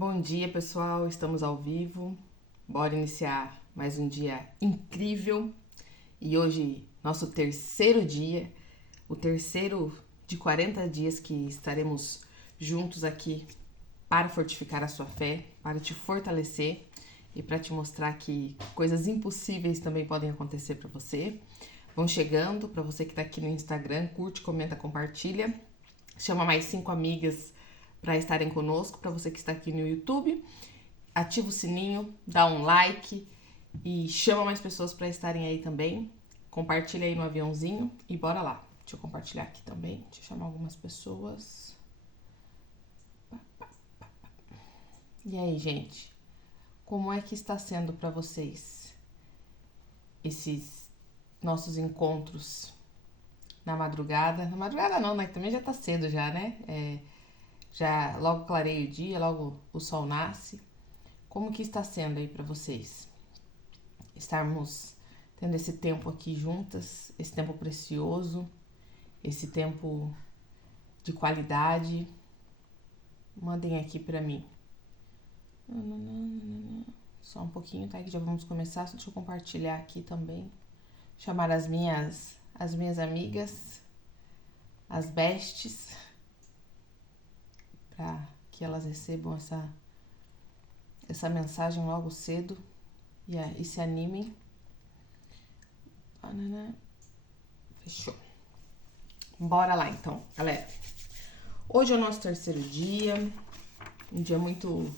Bom dia, pessoal. Estamos ao vivo. Bora iniciar mais um dia incrível. E hoje, nosso terceiro dia, o terceiro de 40 dias que estaremos juntos aqui para fortificar a sua fé, para te fortalecer e para te mostrar que coisas impossíveis também podem acontecer para você. Vão chegando, para você que está aqui no Instagram, curte, comenta, compartilha. Chama mais 5 amigas para estarem conosco. Para você que está aqui no YouTube, ativa o sininho, dá um like e chama mais pessoas para estarem aí também. Compartilha aí no aviãozinho e bora lá. Deixa eu compartilhar aqui também, deixa eu chamar algumas pessoas. E aí, gente? Como é que está sendo para vocês esses nossos encontros na madrugada? Na madrugada não, né? Também já tá cedo já, né? Já logo clareia o dia, logo o sol nasce. Como que está sendo aí para vocês? Estarmos tendo esse tempo aqui juntas, esse tempo precioso, esse tempo de qualidade. Mandem aqui para mim. Só um pouquinho, tá? Que já vamos começar. Deixa eu compartilhar aqui também. Chamar as minhas amigas, as bestes, para que elas recebam essa mensagem logo cedo e se animem. Fechou. Bora lá então, galera. Hoje é o nosso terceiro dia, um dia muito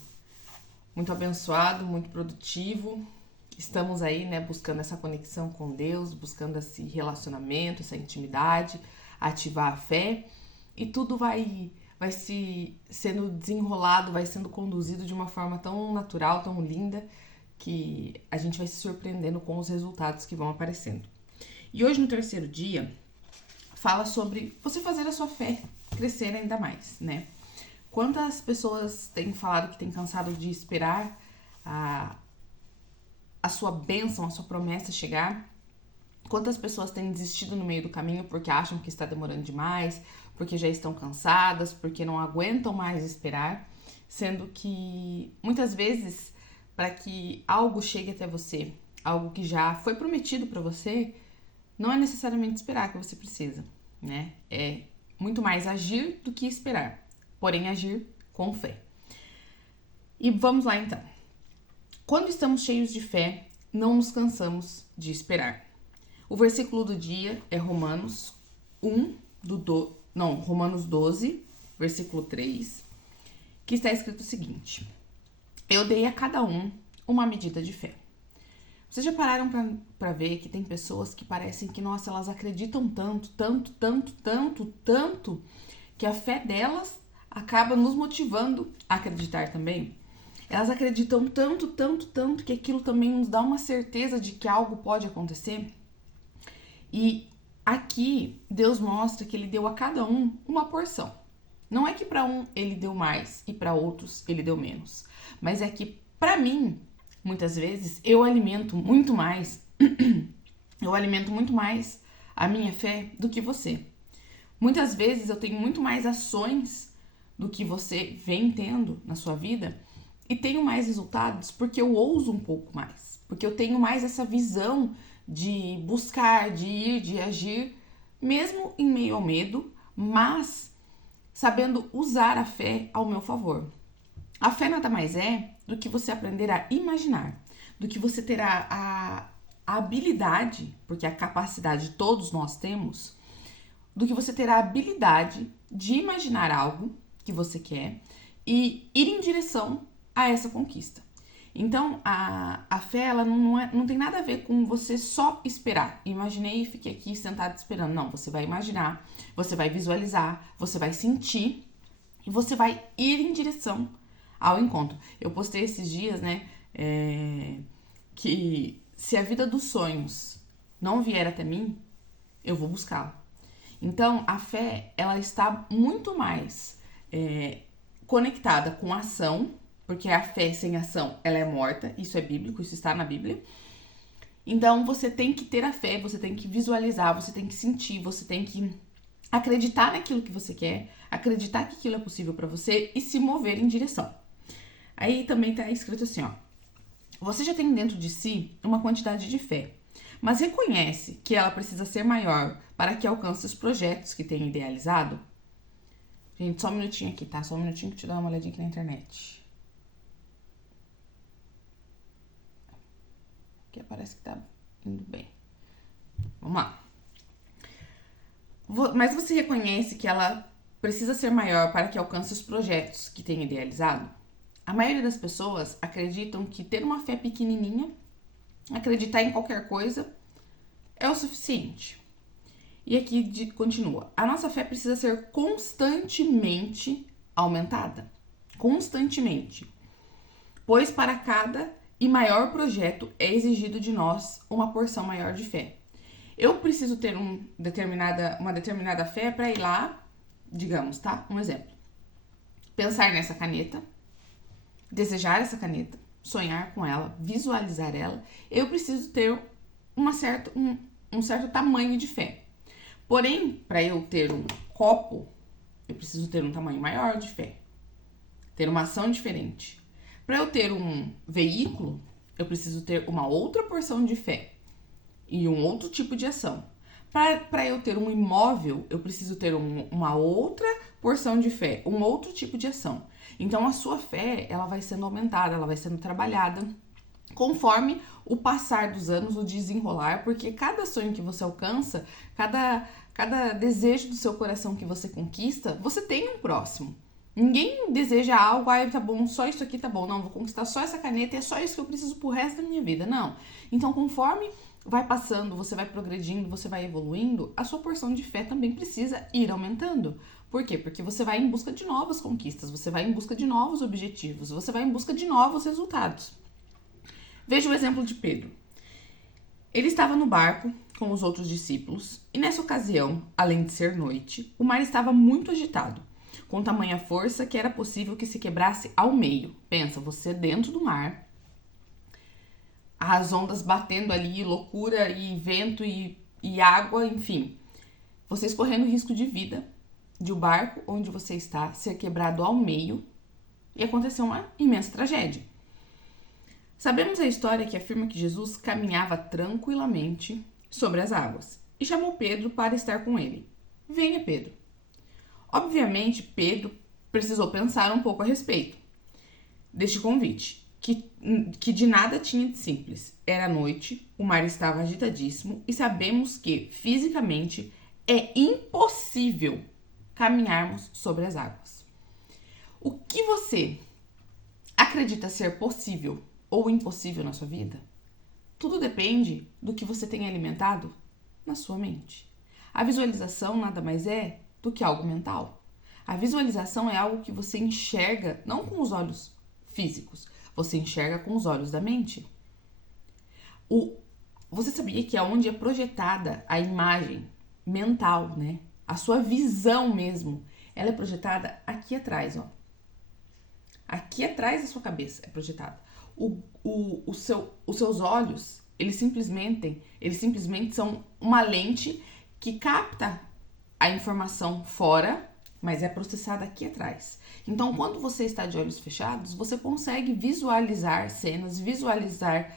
abençoado, muito produtivo. Estamos aí, né, buscando essa conexão com Deus, buscando esse relacionamento, essa intimidade, ativar a fé, e tudo vai se sendo desenrolado, vai sendo conduzido de uma forma tão natural, tão linda, que a gente vai se surpreendendo com os resultados que vão aparecendo. E hoje, no terceiro dia, fala sobre você fazer a sua fé crescer ainda mais, né? Quantas pessoas têm falado que têm cansado de esperar a sua bênção, a sua promessa chegar? Quantas pessoas têm desistido no meio do caminho porque acham que está demorando demais, porque já estão cansadas, porque não aguentam mais esperar, sendo que muitas vezes, para que algo chegue até você, algo que já foi prometido para você, não é necessariamente esperar que você precisa, né? É muito mais agir do que esperar, porém agir com fé. E vamos lá então. Quando estamos cheios de fé, não nos cansamos de esperar. O versículo do dia é Romanos 12, versículo 3, que está escrito o seguinte: eu dei a cada um uma medida de fé. Vocês já pararam para ver que tem pessoas que parecem que, nossa, elas acreditam tanto, que a fé delas acaba nos motivando a acreditar também? Elas acreditam tanto que aquilo também nos dá uma certeza de que algo pode acontecer. E aqui Deus mostra que ele deu a cada um uma porção. Não é que para um ele deu mais e para outros ele deu menos, mas é que para mim, muitas vezes, eu alimento muito mais a minha fé do que você. Muitas vezes eu tenho muito mais ações do que você vem tendo na sua vida e tenho mais resultados porque eu ouso um pouco mais, porque eu tenho mais essa visão de buscar, de ir, de agir, mesmo em meio ao medo, mas sabendo usar a fé ao meu favor. A fé nada mais é do que você aprender a imaginar, do que você ter a habilidade, porque a capacidade todos nós temos, do que você ter a habilidade de imaginar algo que você quer e ir em direção a essa conquista. Então, a fé, ela não tem nada a ver com você só esperar. Imaginei e fiquei aqui sentado esperando. Não, você vai imaginar, você vai visualizar, você vai sentir e você vai ir em direção ao encontro. Eu postei esses dias, né, que se a vida dos sonhos não vier até mim, eu vou buscá-la. Então, a fé, ela está muito mais conectada com a ação, porque a fé sem ação, ela é morta. Isso é bíblico, isso está na Bíblia. Então, você tem que ter a fé, você tem que visualizar, você tem que sentir, você tem que acreditar naquilo que você quer, acreditar que aquilo é possível para você e se mover em direção. Aí também tá escrito assim, ó. Você já tem dentro de si uma quantidade de fé, mas reconhece que ela precisa ser maior para que alcance os projetos que tem idealizado? Gente, só um minutinho aqui, tá? Só um minutinho que eu te dar uma olhadinha aqui na internet. Aqui parece que tá indo bem. Vamos lá. Mas você reconhece que ela precisa ser maior para que alcance os projetos que tem idealizado? A maioria das pessoas acreditam que ter uma fé pequenininha, acreditar em qualquer coisa, é o suficiente. E aqui continua. A nossa fé precisa ser constantemente aumentada. Constantemente. Pois para cada e maior projeto é exigido de nós uma porção maior de fé. Eu preciso ter uma determinada fé para ir lá, digamos, tá? Um exemplo. Pensar nessa caneta, desejar essa caneta, sonhar com ela, visualizar ela. Eu preciso ter um certo tamanho de fé. Porém, para eu ter um copo, eu preciso ter um tamanho maior de fé. Ter uma ação diferente. Para eu ter um veículo, eu preciso ter uma outra porção de fé e um outro tipo de ação. Para eu ter um imóvel, eu preciso ter uma outra porção de fé, um outro tipo de ação. Então, a sua fé, ela vai sendo aumentada, ela vai sendo trabalhada conforme o passar dos anos, o desenrolar, porque cada sonho que você alcança, cada desejo do seu coração que você conquista, você tem um próximo. Ninguém deseja algo, tá bom, só isso aqui tá bom, não, vou conquistar só essa caneta e é só isso que eu preciso pro resto da minha vida, não. Então, conforme vai passando, você vai progredindo, você vai evoluindo, a sua porção de fé também precisa ir aumentando. Por quê? Porque você vai em busca de novas conquistas, você vai em busca de novos objetivos, você vai em busca de novos resultados. Veja o exemplo de Pedro. Ele estava no barco com os outros discípulos e nessa ocasião, além de ser noite, o mar estava muito agitado, com tamanha força que era possível que se quebrasse ao meio. Pensa, você dentro do mar, as ondas batendo ali, loucura e vento e água, enfim. Vocês correndo risco de vida de o barco onde você está ser quebrado ao meio e acontecer uma imensa tragédia. Sabemos a história que afirma que Jesus caminhava tranquilamente sobre as águas e chamou Pedro para estar com ele. Venha, Pedro. Obviamente, Pedro precisou pensar um pouco a respeito deste convite, que de nada tinha de simples. Era noite, o mar estava agitadíssimo e sabemos que, fisicamente, é impossível caminharmos sobre as águas. O que você acredita ser possível ou impossível na sua vida? Tudo depende do que você tem alimentado na sua mente. A visualização nada mais é do que algo mental. A visualização é algo que você enxerga não com os olhos físicos, você enxerga com os olhos da mente. Você sabia que aonde é projetada a imagem mental, né? A sua visão mesmo, ela é projetada aqui atrás, ó. Aqui atrás da sua cabeça é projetada. Os seus olhos, eles simplesmente são uma lente que capta a informação fora, mas é processada aqui atrás. Então, quando você está de olhos fechados, você consegue visualizar cenas, visualizar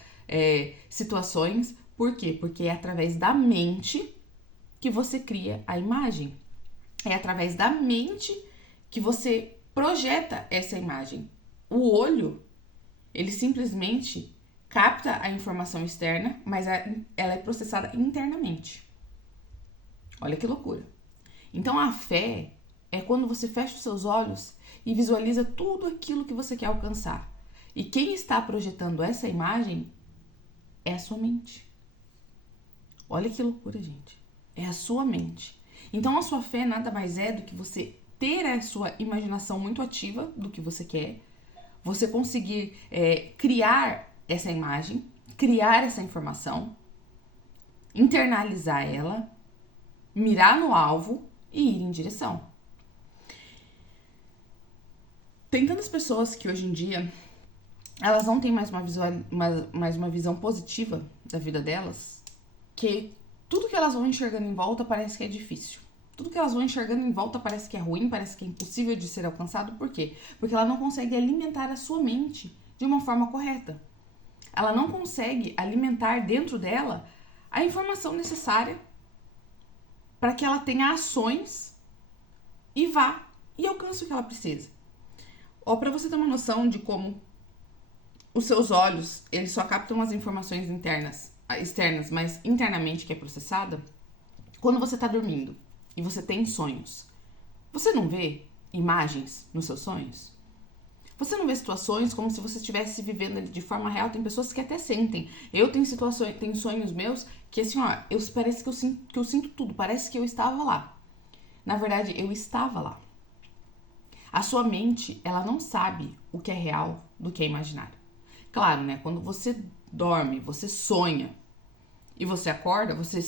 situações. Por quê? Porque é através da mente que você cria a imagem. É através da mente que você projeta essa imagem. O olho, ele simplesmente capta a informação externa, mas ela é processada internamente. Olha que loucura. Então, a fé é quando você fecha os seus olhos e visualiza tudo aquilo que você quer alcançar. E quem está projetando essa imagem é a sua mente. Olha que loucura, gente. É a sua mente. Então, a sua fé nada mais é do que você ter a sua imaginação muito ativa do que você quer, você conseguir criar essa imagem, criar essa informação, internalizar ela, mirar no alvo e ir em direção. Tem tantas pessoas que hoje em dia elas não têm mais uma visão positiva da vida delas, que tudo que elas vão enxergando em volta parece que é difícil. Tudo que elas vão enxergando em volta parece que é ruim, parece que é impossível de ser alcançado. Por quê? Porque ela não consegue alimentar a sua mente de uma forma correta. Ela não consegue alimentar dentro dela a informação necessária para que ela tenha ações e vá e alcance o que ela precisa. Ó, para você ter uma noção de como os seus olhos, eles só captam as informações externas, mas internamente que é processada, quando você está dormindo e você tem sonhos, você não vê imagens nos seus sonhos? Você não vê situações como se você estivesse vivendo ali de forma real? Tem pessoas que até sentem. Eu tenho situações, tenho sonhos meus que assim, ó, parece que eu sinto tudo, parece que eu estava lá. Na verdade, eu estava lá. A sua mente, ela não sabe o que é real do que é imaginário. Claro, né? Quando você dorme, você sonha e você acorda, você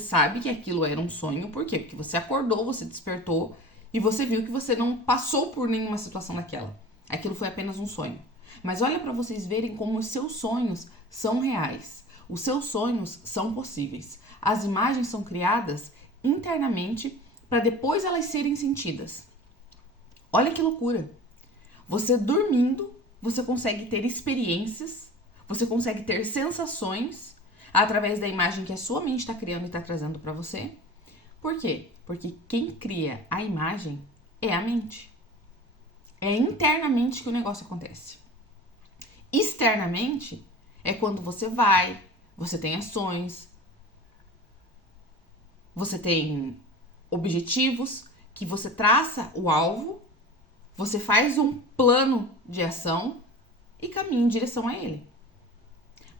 sabe que aquilo era um sonho. Por quê? Porque você acordou, você despertou e você viu que você não passou por nenhuma situação daquela. Aquilo foi apenas um sonho. Mas olha para vocês verem como os seus sonhos são reais. Os seus sonhos são possíveis. As imagens são criadas internamente para depois elas serem sentidas. Olha que loucura. Você dormindo, você consegue ter experiências, você consegue ter sensações através da imagem que a sua mente está criando e está trazendo para você. Por quê? Porque quem cria a imagem é a mente. É internamente que o negócio acontece. Externamente é quando você vai, você tem ações, você tem objetivos, que você traça o alvo, você faz um plano de ação e caminha em direção a ele.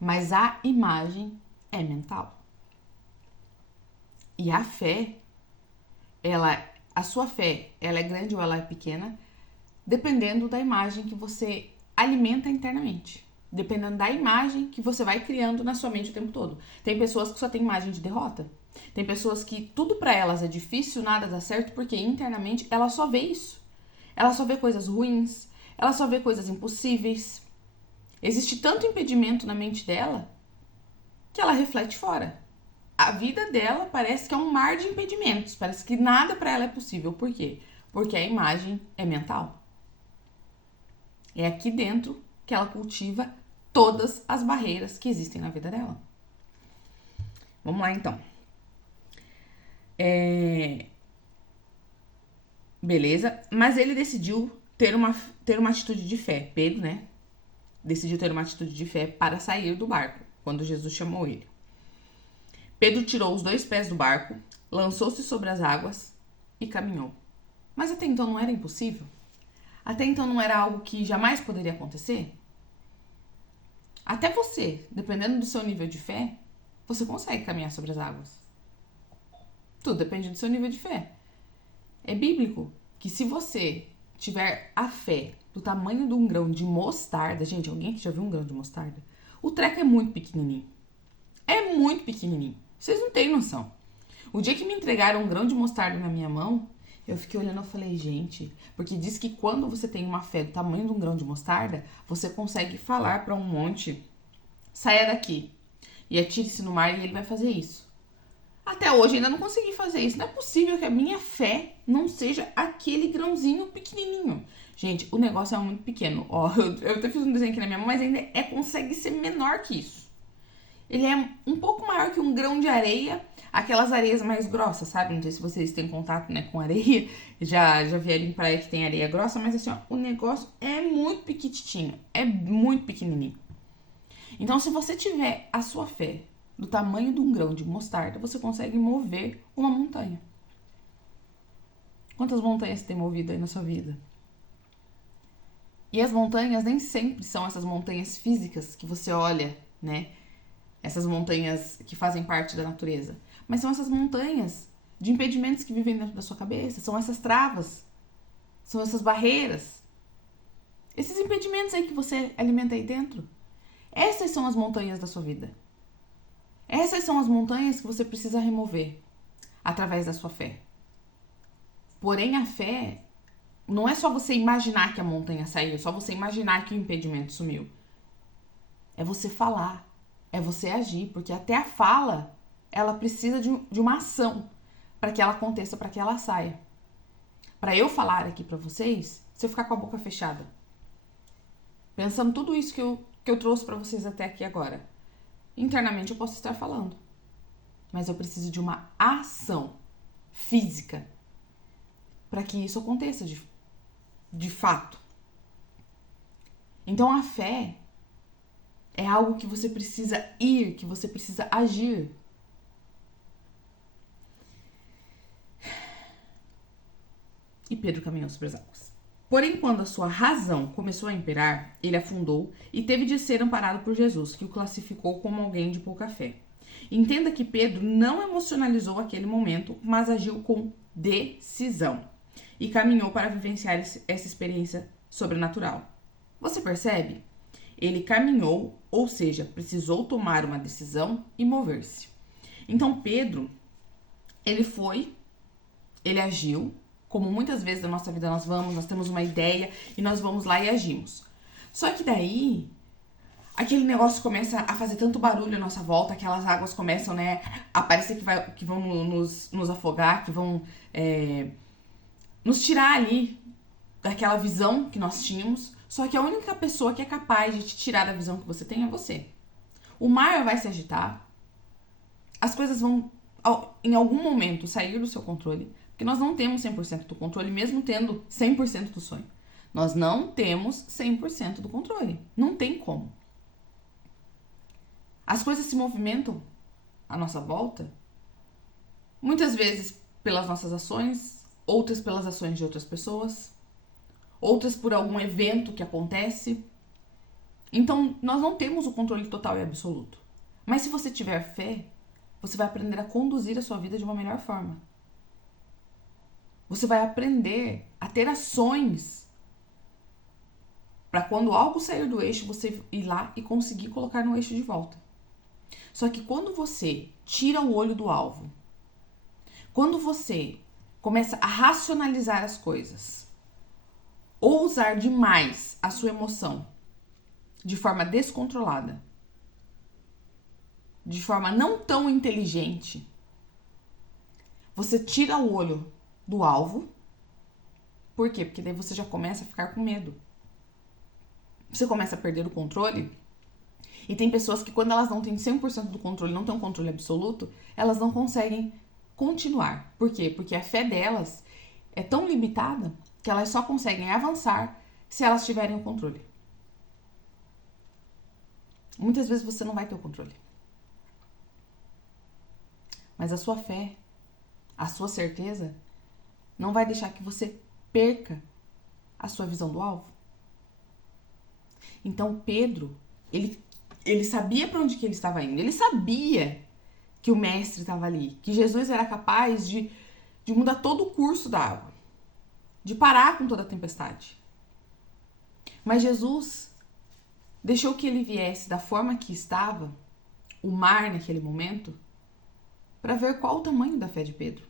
Mas a imagem é mental. E a fé, a sua fé, ela é grande ou ela é pequena, dependendo da imagem que você alimenta internamente. Dependendo da imagem que você vai criando na sua mente o tempo todo. Tem pessoas que só têm imagem de derrota. Tem pessoas que tudo pra elas é difícil, nada dá certo, porque internamente ela só vê isso. Ela só vê coisas ruins, ela só vê coisas impossíveis. Existe tanto impedimento na mente dela que ela reflete fora. A vida dela parece que é um mar de impedimentos, parece que nada pra ela é possível. Por quê? Porque a imagem é mental. É aqui dentro que ela cultiva todas as barreiras que existem na vida dela. Vamos lá, então. Beleza, mas ele decidiu ter uma atitude de fé. Pedro, né? Decidiu ter uma atitude de fé para sair do barco, quando Jesus chamou ele. Pedro tirou os 2 pés do barco, lançou-se sobre as águas e caminhou. Mas até então não era impossível? Até então não era algo que jamais poderia acontecer? Até você, dependendo do seu nível de fé, você consegue caminhar sobre as águas. Tudo depende do seu nível de fé. É bíblico que se você tiver a fé do tamanho de um grão de mostarda, gente, alguém que já viu um grão de mostarda? O treco é muito pequenininho. É muito pequenininho. Vocês não têm noção. O dia que me entregaram um grão de mostarda na minha mão, eu fiquei olhando e falei, gente, porque diz que quando você tem uma fé do tamanho de um grão de mostarda, você consegue falar para um monte, saia daqui e atire-se no mar e ele vai fazer isso. Até hoje ainda não consegui fazer isso. Não é possível que a minha fé não seja aquele grãozinho pequenininho. Gente, o negócio é muito pequeno. Ó, eu até fiz um desenho aqui na minha mão, mas ainda consegue ser menor que isso. Ele é um pouco maior que um grão de areia, aquelas areias mais grossas, sabe? Não sei se vocês têm contato, né, com areia. Já vieram em praia que tem areia grossa, mas assim, ó, o negócio é muito pequititinho, é muito pequenininho. Então, se você tiver a sua fé do tamanho de um grão de mostarda, você consegue mover uma montanha. Quantas montanhas você tem movido aí na sua vida? E as montanhas nem sempre são essas montanhas físicas que você olha, né? Essas montanhas que fazem parte da natureza. Mas são essas montanhas de impedimentos que vivem dentro da sua cabeça. São essas travas. São essas barreiras. Esses impedimentos aí que você alimenta aí dentro. Essas são as montanhas da sua vida. Essas são as montanhas que você precisa remover através da sua fé. Porém, a fé não é só você imaginar que a montanha saiu, é só você imaginar que o impedimento sumiu. É você falar, é você agir, porque até a fala, ela precisa de uma ação para que ela aconteça, para que ela saia. Para eu falar aqui para vocês, se eu ficar com a boca fechada, pensando tudo isso que eu trouxe para vocês até aqui agora, internamente eu posso estar falando, mas eu preciso de uma ação física para que isso aconteça de fato. Então a fé é algo que você precisa ir, que você precisa agir. E Pedro caminhou sobre as águas. Porém, quando a sua razão começou a imperar, ele afundou e teve de ser amparado por Jesus, que o classificou como alguém de pouca fé. Entenda que Pedro não emocionalizou aquele momento, mas agiu com decisão e caminhou para vivenciar essa experiência sobrenatural. Você percebe? Ele caminhou, ou seja, precisou tomar uma decisão e mover-se. Então Pedro, ele agiu, como muitas vezes na nossa vida nós temos uma ideia e nós vamos lá e agimos. Só que daí, aquele negócio começa a fazer tanto barulho à nossa volta, aquelas águas começam, né, a parecer que vão nos afogar, que vão nos tirar ali daquela visão que nós tínhamos. Só que a única pessoa que é capaz de te tirar da visão que você tem é você. O mar vai se agitar, as coisas vão, em algum momento, sair do seu controle, porque nós não temos 100% do controle, mesmo tendo 100% do sonho. Nós não temos 100% do controle. Não tem como. As coisas se movimentam à nossa volta, muitas vezes pelas nossas ações, outras pelas ações de outras pessoas, outras por algum evento que acontece. Então, nós não temos o controle total e absoluto. Mas se você tiver fé, você vai aprender a conduzir a sua vida de uma melhor forma. Você vai aprender a ter ações para quando algo sair do eixo, você ir lá e conseguir colocar no eixo de volta. Só que quando você tira o olho do alvo, quando você começa a racionalizar as coisas, ou usar demais a sua emoção de forma descontrolada, de forma não tão inteligente, você tira o olho do alvo. Por quê? Porque daí você já começa a ficar com medo. Você começa a perder o controle. E tem pessoas que quando elas não têm 100% do controle, não têm um controle absoluto, elas não conseguem continuar. Por quê? Porque a fé delas é tão limitada que elas só conseguem avançar se elas tiverem o controle. Muitas vezes você não vai ter o controle. Mas a sua fé, a sua certeza, não vai deixar que você perca a sua visão do alvo. Então Pedro, ele sabia para onde que ele estava indo. Ele sabia que o mestre estava ali, que Jesus era capaz de mudar todo o curso da água, de parar com toda a tempestade. Mas Jesus deixou que ele viesse da forma que estava, o mar naquele momento, para ver qual o tamanho da fé de Pedro.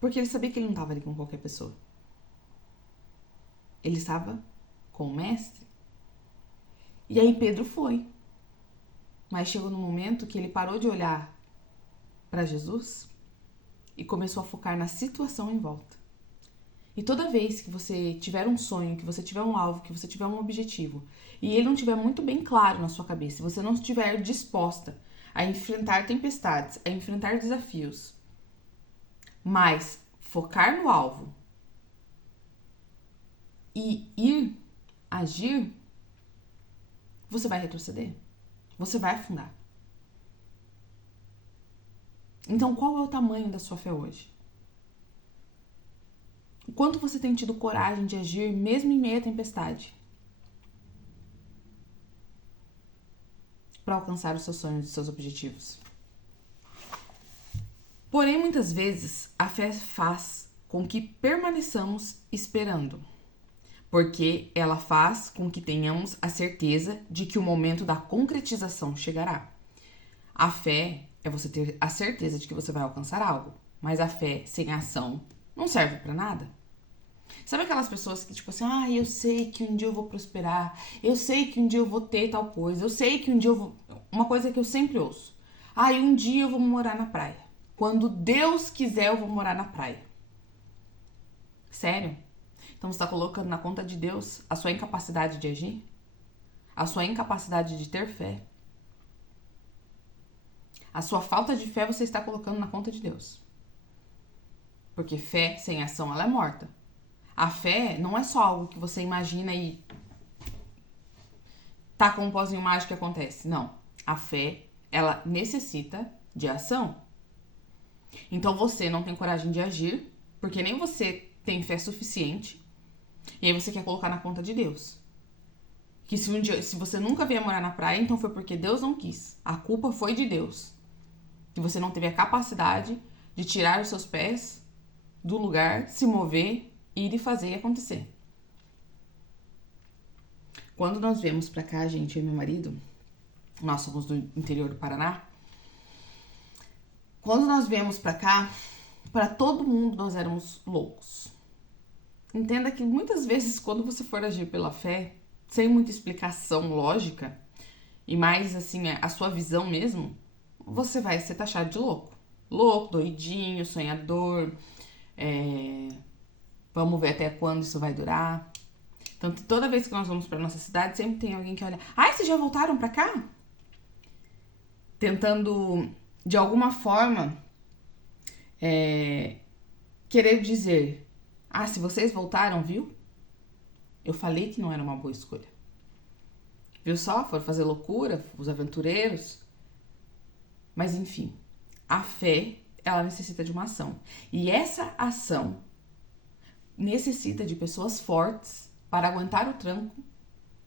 Porque ele sabia que ele não estava ali com qualquer pessoa. Ele estava com o mestre. E aí Pedro foi. Mas chegou no momento que ele parou de olhar para Jesus e começou a focar na situação em volta. E toda vez que você tiver um sonho, que você tiver um alvo, que você tiver um objetivo, e ele não estiver muito bem claro na sua cabeça, se você não estiver disposta a enfrentar tempestades, a enfrentar desafios, mas focar no alvo e ir agir, você vai retroceder. Você vai afundar. Então, qual é o tamanho da sua fé hoje? O quanto você tem tido coragem de agir mesmo em meio à tempestade para alcançar os seus sonhos e os seus objetivos? Porém, muitas vezes, a fé faz com que permaneçamos esperando, porque ela faz com que tenhamos a certeza de que o momento da concretização chegará. A fé é você ter a certeza de que você vai alcançar algo, mas a fé sem ação não serve para nada. Sabe aquelas pessoas que tipo assim, eu sei que um dia eu vou prosperar, eu sei que um dia eu vou ter tal coisa, eu sei que um dia eu vou... Uma coisa que eu sempre ouço, um dia eu vou morar na praia, quando Deus quiser eu vou morar na praia. Sério? Então você está colocando na conta de Deus a sua incapacidade de agir? A sua incapacidade de ter fé? A sua falta de fé você está colocando na conta de Deus. Porque fé sem ação, ela é morta. A fé não é só algo que você imagina e tá com um pozinho mágico que acontece. Não. A fé, ela necessita de ação. Então você não tem coragem de agir, porque nem você tem fé suficiente. E aí você quer colocar na conta de Deus. Que se você nunca vier morar na praia, então foi porque Deus não quis. A culpa foi de Deus. Que você não teve a capacidade de tirar os seus pés do lugar, se mover, ir e fazer acontecer. Quando nós viemos pra cá, gente, eu e meu marido, nós somos do interior do Paraná. Quando nós viemos pra cá, para todo mundo nós éramos loucos. Entenda que muitas vezes quando você for agir pela fé, sem muita explicação lógica, e mais assim, a sua visão mesmo, você vai ser taxado de louco. Louco, doidinho, sonhador, vamos ver até quando isso vai durar. Então, toda vez que nós vamos pra nossa cidade, sempre tem alguém que olha, ai, vocês já voltaram pra cá? Tentando, de alguma forma, querer dizer, se vocês voltaram, viu? Eu falei que não era uma boa escolha. Viu só? Foram fazer loucura, os aventureiros. Mas enfim, a fé, ela necessita de uma ação. E essa ação necessita de pessoas fortes para aguentar o tranco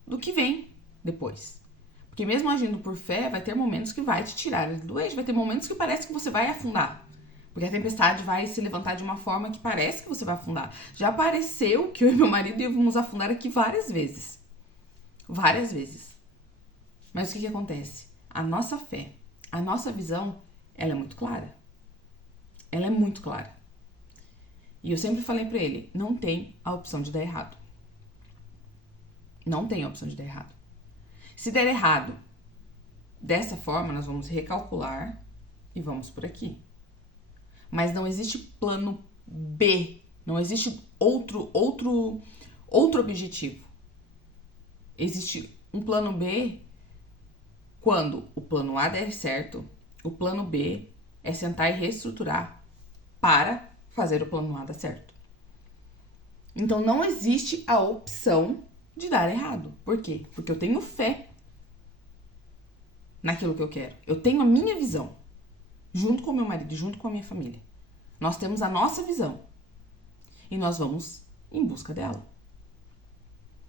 do que vem depois. Porque mesmo agindo por fé, vai ter momentos que vai te tirar do eixo, vai ter momentos que parece que você vai afundar. Porque a tempestade vai se levantar de uma forma que parece que você vai afundar. Já pareceu que eu e meu marido íamos afundar aqui várias vezes. Várias vezes. Mas o que acontece? A nossa fé, a nossa visão, ela é muito clara. Ela é muito clara. E eu sempre falei pra ele, não tem a opção de dar errado. Não tem a opção de dar errado. Se der errado, dessa forma, nós vamos recalcular e vamos por aqui. Mas não existe plano B. Não existe outro objetivo. Existe um plano B quando o plano A der certo, o plano B é sentar e reestruturar para fazer o plano A dar certo. Então não existe a opção de dar errado. Por quê? Porque eu tenho fé naquilo que eu quero. Eu tenho a minha visão, junto com o meu marido, junto com a minha família. Nós temos a nossa visão e nós vamos em busca dela.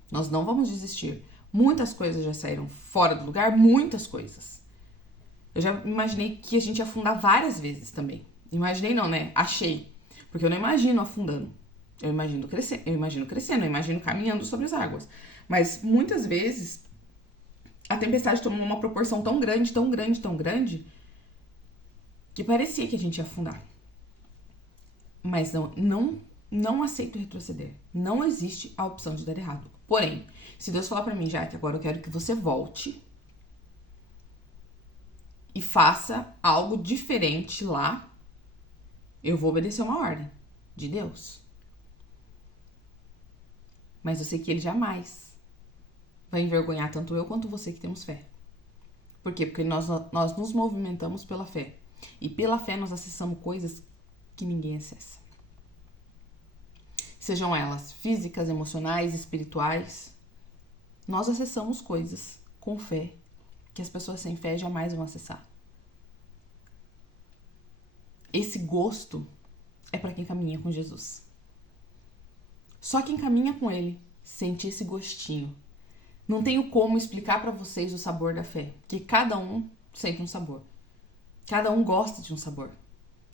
Nós não vamos desistir. Muitas coisas já saíram fora do lugar, muitas coisas. Eu já imaginei que a gente ia afundar várias vezes também. Imaginei não, né? Achei. Porque eu não imagino afundando. Eu imagino crescendo, eu imagino caminhando sobre as águas. Mas muitas vezes a tempestade tomou uma proporção tão grande, tão grande, tão grande, que parecia que a gente ia afundar. Mas não aceito retroceder. Não existe a opção de dar errado. Porém, se Deus falar pra mim, já que agora eu quero que você volte e faça algo diferente lá, eu vou obedecer uma ordem de Deus. Mas eu sei que Ele jamais vai envergonhar tanto eu quanto você que temos fé. Por quê? Porque nós nos movimentamos pela fé. E pela fé nós acessamos coisas que ninguém acessa. Sejam elas físicas, emocionais, espirituais. Nós acessamos coisas com fé que as pessoas sem fé jamais vão acessar. Esse gosto é para quem caminha com Jesus. Só quem caminha com Ele sente esse gostinho. Não tenho como explicar para vocês o sabor da fé, porque cada um sente um sabor. Cada um gosta de um sabor.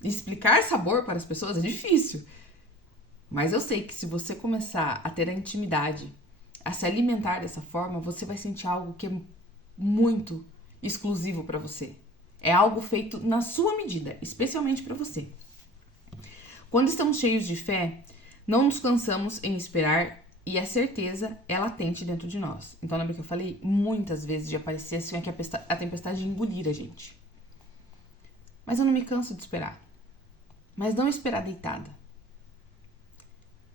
E explicar sabor para as pessoas é difícil. Mas eu sei que se você começar a ter a intimidade, a se alimentar dessa forma, você vai sentir algo que é muito exclusivo para você. É algo feito na sua medida, especialmente para você. Quando estamos cheios de fé, não nos cansamos em esperar e a certeza é latente dentro de nós. Então, lembra que eu falei muitas vezes de aparecer assim que a tempestade engolir a gente. Mas eu não me canso de esperar. Mas não esperar deitada.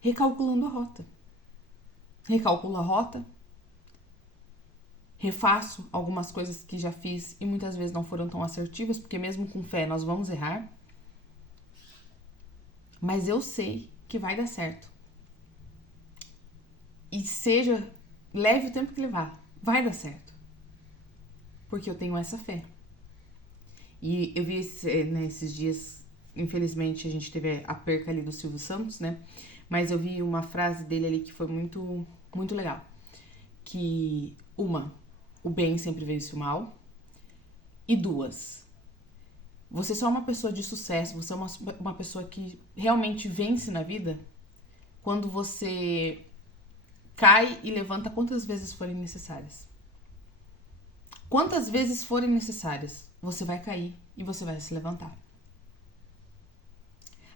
Recalculando a rota. Recalculo a rota. Refaço algumas coisas que já fiz e muitas vezes não foram tão assertivas, porque mesmo com fé nós vamos errar. Mas eu sei que vai dar certo. E leve o tempo que levar, vai dar certo. Porque eu tenho essa fé. E eu vi esses dias, infelizmente a gente teve a perca ali do Silvio Santos, né? Mas eu vi uma frase dele ali que foi muito, muito legal. Que o bem sempre vence o mal. E 2, você só é uma pessoa de sucesso, você é uma pessoa que realmente vence na vida quando você cai e levanta quantas vezes forem necessárias. Quantas vezes forem necessárias, você vai cair e você vai se levantar.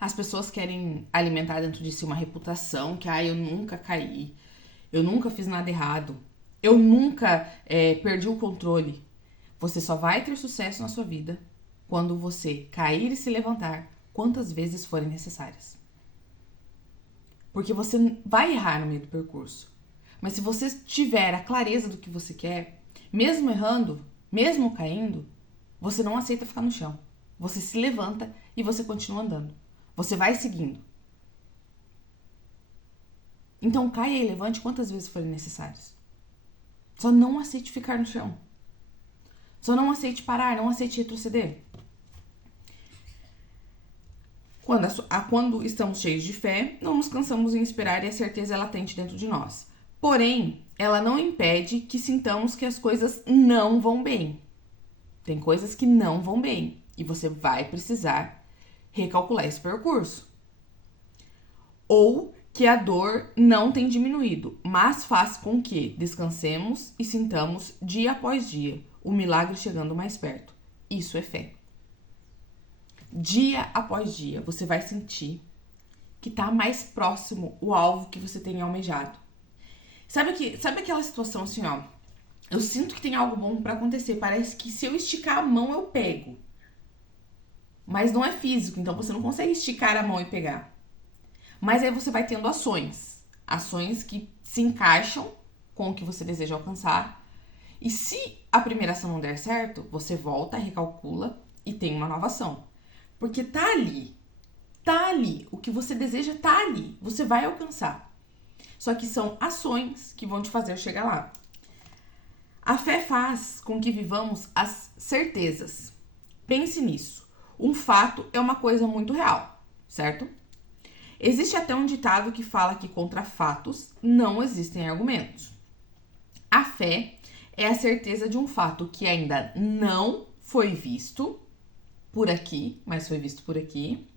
As pessoas querem alimentar dentro de si uma reputação que, eu nunca caí, eu nunca fiz nada errado, eu nunca perdi o controle. Você só vai ter sucesso na sua vida quando você cair e se levantar quantas vezes forem necessárias. Porque você vai errar no meio do percurso. Mas se você tiver a clareza do que você quer, mesmo errando, mesmo caindo, você não aceita ficar no chão. Você se levanta e você continua andando. Você vai seguindo. Então caia e levante quantas vezes forem necessárias. Só não aceite ficar no chão. Só não aceite parar, não aceite retroceder. Quando estamos cheios de fé, não nos cansamos em esperar e a certeza é latente dentro de nós. Porém, ela não impede que sintamos que as coisas não vão bem. Tem coisas que não vão bem e você vai precisar recalcular esse percurso. Ou que a dor não tem diminuído, mas faz com que descansemos e sintamos dia após dia o milagre chegando mais perto. Isso é fé. Dia após dia, você vai sentir que está mais próximo o alvo que você tem almejado. Sabe aquela situação assim, ó? Eu sinto que tem algo bom para acontecer. Parece que se eu esticar a mão, eu pego. Mas não é físico, então você não consegue esticar a mão e pegar. Mas aí você vai tendo ações. Ações que se encaixam com o que você deseja alcançar. E se a primeira ação não der certo, você volta, recalcula e tem uma nova ação. Porque tá ali. Tá ali. O que você deseja tá ali. Você vai alcançar. Só que são ações que vão te fazer chegar lá. A fé faz com que vivamos as certezas. Pense nisso. Um fato é uma coisa muito real, certo? Existe até um ditado que fala que contra fatos não existem argumentos. A fé é a certeza de um fato que ainda não foi visto por aqui, mas foi visto por aqui,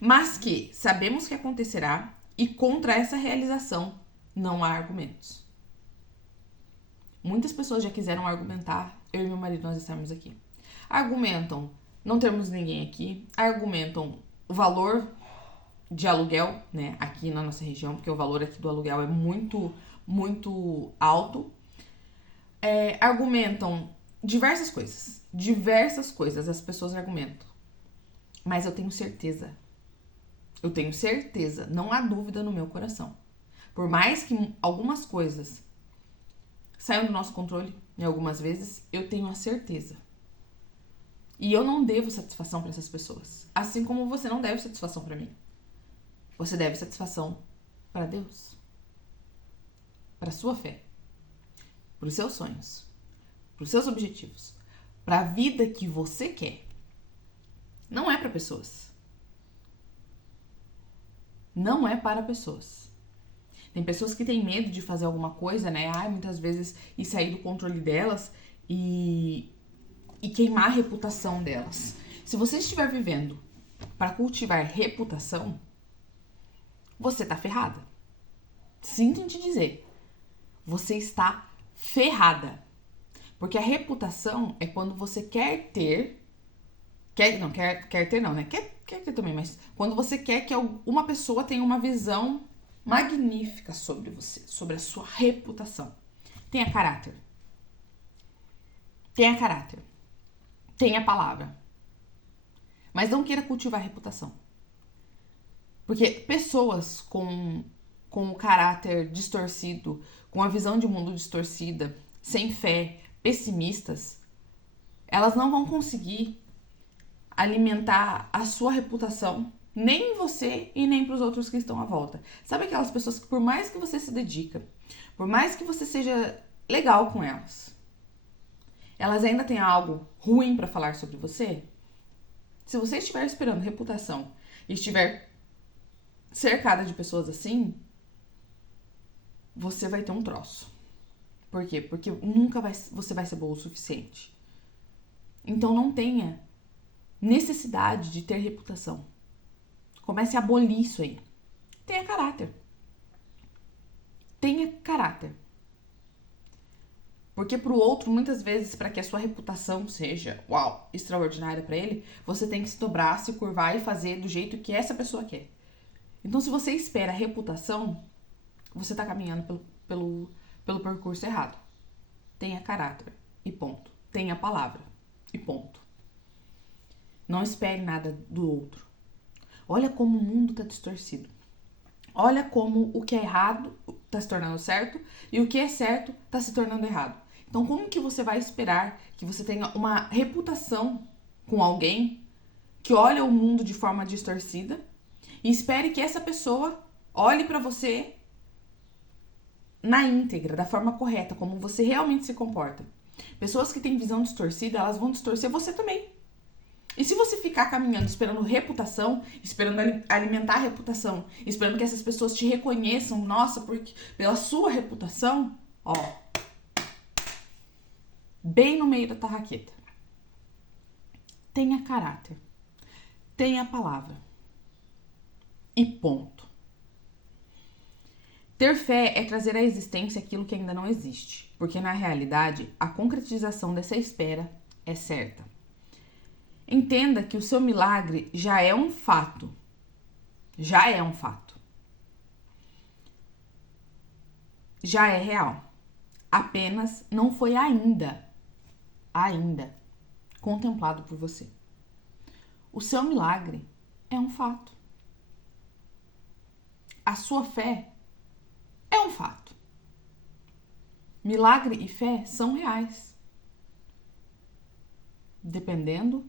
mas que sabemos que acontecerá e contra essa realização não há argumentos. Muitas pessoas já quiseram argumentar, eu e meu marido nós estamos aqui. Argumentam não termos ninguém aqui, argumentam o valor de aluguel, né, aqui na nossa região, porque o valor aqui do aluguel é muito, muito alto. Argumentam diversas coisas as pessoas argumentam. Mas eu tenho certeza, não há dúvida no meu coração. Por mais que algumas coisas saiam do nosso controle, em algumas vezes, eu tenho a certeza. E eu não devo satisfação para essas pessoas. Assim como você não deve satisfação para mim. Você deve satisfação para Deus. Para a sua fé. Para os seus sonhos. Para os seus objetivos. Para a vida que você quer. Não é para pessoas. Não é para pessoas. Tem pessoas que têm medo de fazer alguma coisa, né? Muitas vezes e sair do controle delas e queimar a reputação delas. Se você estiver vivendo para cultivar reputação, você tá ferrada. Sinto em te dizer. Você está ferrada. Porque a reputação é quando você quer ter... Quer ter não, né? Quer ter também, mas quando você quer que uma pessoa tenha uma visão magnífica sobre você, sobre a sua reputação. Tenha caráter. Tenha palavra. Mas não queira cultivar reputação. Porque pessoas com o caráter distorcido, com a visão de mundo distorcida, sem fé, pessimistas, elas não vão conseguir alimentar a sua reputação, nem em você e nem para os outros que estão à volta. Sabe aquelas pessoas que por mais que você se dedica, por mais que você seja legal com elas ainda têm algo ruim para falar sobre você? Se você estiver esperando reputação e estiver cercada de pessoas assim, você vai ter um troço. Por quê? Porque nunca você vai ser boa o suficiente. Então não tenha necessidade de ter reputação. Comece a abolir isso aí. Tenha caráter. Tenha caráter. Porque pro outro, muitas vezes, para que a sua reputação seja, uau, extraordinária para ele, você tem que se dobrar, se curvar e fazer do jeito que essa pessoa quer. Então, se você espera reputação, você tá caminhando pelo percurso errado. Tenha caráter e ponto. Tenha palavra e ponto. Não espere nada do outro. Olha como o mundo tá distorcido. Olha como o que é errado tá se tornando certo e o que é certo tá se tornando errado. Então, como que você vai esperar que você tenha uma reputação com alguém que olha o mundo de forma distorcida e espere que essa pessoa olhe pra você na íntegra, da forma correta, como você realmente se comporta? Pessoas que têm visão distorcida, elas vão distorcer você também. E se você ficar caminhando esperando reputação, esperando alimentar a reputação, esperando que essas pessoas te reconheçam, nossa, porque pela sua reputação, ó, bem no meio da tarraqueta. Tenha caráter. Tenha palavra. E ponto. Ter fé é trazer à existência aquilo que ainda não existe, porque na realidade a concretização dessa espera é certa. Entenda que o seu milagre já é um fato. Já é um fato. Já é real. Apenas não foi ainda contemplado por você. O seu milagre é um fato. A sua fé é um fato. Milagre e fé são reais. Dependendo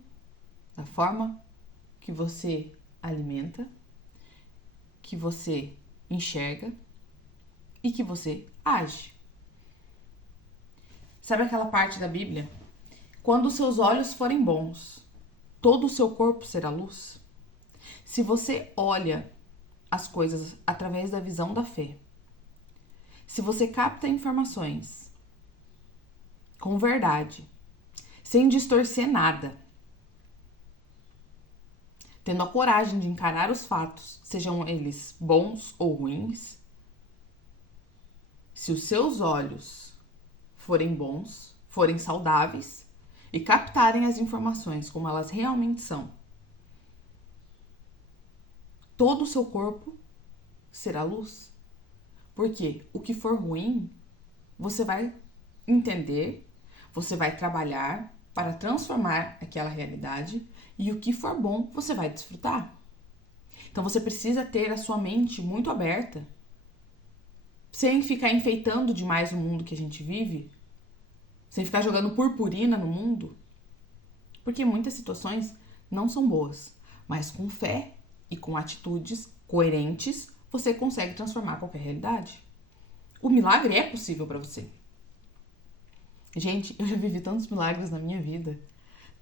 da forma que você alimenta, que você enxerga e que você age. Sabe aquela parte da Bíblia? Quando os seus olhos forem bons, todo o seu corpo será luz? Se você olha as coisas através da visão da fé, se você capta informações com verdade, sem distorcer nada, tendo a coragem de encarar os fatos, sejam eles bons ou ruins, se os seus olhos forem bons, forem saudáveis e captarem as informações como elas realmente são, todo o seu corpo será luz. Porque o que for ruim, você vai entender, você vai trabalhar para transformar aquela realidade, e o que for bom, você vai desfrutar. Então você precisa ter a sua mente muito aberta, sem ficar enfeitando demais o mundo que a gente vive, sem ficar jogando purpurina no mundo, porque muitas situações não são boas, mas com fé e com atitudes coerentes, você consegue transformar qualquer realidade. O milagre é possível para você. Gente, eu já vivi tantos milagres na minha vida.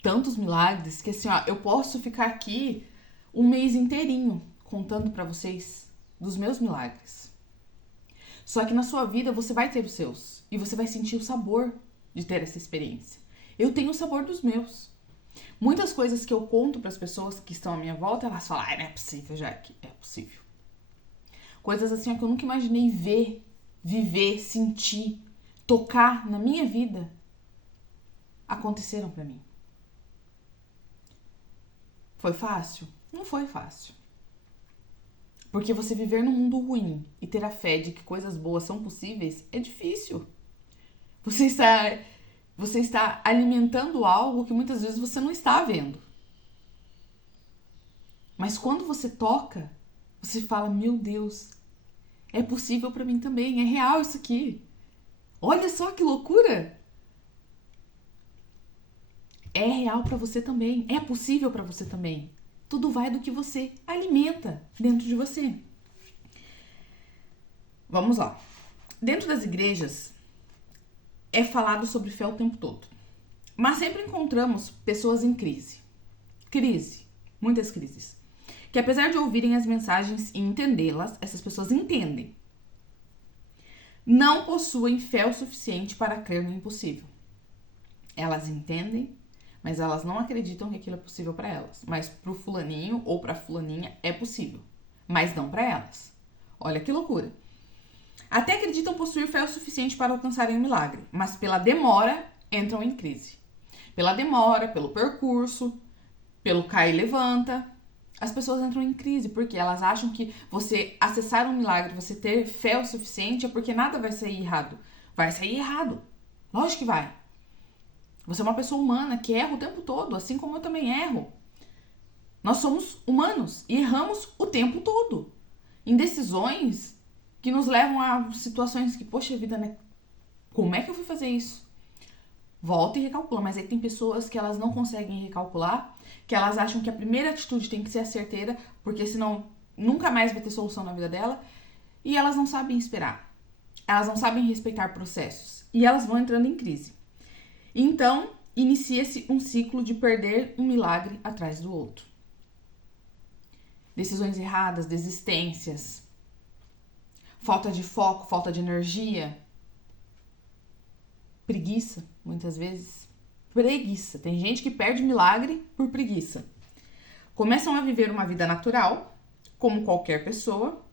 Tantos milagres que assim, ó, eu posso ficar aqui um mês inteirinho contando para vocês dos meus milagres. Só que na sua vida você vai ter os seus e você vai sentir o sabor de ter essa experiência. Eu tenho o sabor dos meus. Muitas coisas que eu conto para as pessoas que estão à minha volta, elas falam: "Ah, não é possível, Jaque, é possível". Coisas assim ó, que eu nunca imaginei ver, viver, sentir, tocar na minha vida, aconteceram para mim. Foi fácil? Não foi fácil. Porque você viver num mundo ruim e ter a fé de que coisas boas são possíveis é difícil. Você está alimentando algo que muitas vezes você não está vendo. Mas quando você toca, você fala, meu Deus, é possível pra mim também, é real isso aqui. Olha só que loucura! É real pra você também, é possível pra você também. Tudo vai do que você alimenta dentro de você. Vamos lá. Dentro das igrejas, é falado sobre fé o tempo todo. Mas sempre encontramos pessoas em crise. Crise. Muitas crises. Que apesar de ouvirem as mensagens e entendê-las, essas pessoas entendem. Não possuem fé o suficiente para crer no impossível. Elas entendem, mas elas não acreditam que aquilo é possível para elas. Mas pro fulaninho ou pra fulaninha é possível. Mas não para elas. Olha que loucura. Até acreditam possuir fé o suficiente para alcançarem o milagre, mas pela demora entram em crise. Pela demora, pelo percurso, pelo cai e levanta, as pessoas entram em crise porque elas acham que você acessar um milagre, você ter fé o suficiente é porque nada vai sair errado. Vai sair errado. Lógico que vai. Você é uma pessoa humana que erra o tempo todo, assim como eu também erro. Nós somos humanos e erramos o tempo todo. Em decisões que nos levam a situações que, poxa vida, né? Como é que eu fui fazer isso? Volta e recalcula, mas aí tem pessoas que elas não conseguem recalcular, que elas acham que a primeira atitude tem que ser a certeira, porque senão nunca mais vai ter solução na vida dela, e elas não sabem esperar. Elas não sabem respeitar processos, e elas vão entrando em crise. Então, inicia-se um ciclo de perder um milagre atrás do outro. Decisões erradas, desistências, falta de foco, falta de energia, preguiça, muitas vezes. Preguiça. Tem gente que perde milagre por preguiça. Começam a viver uma vida natural, como qualquer pessoa,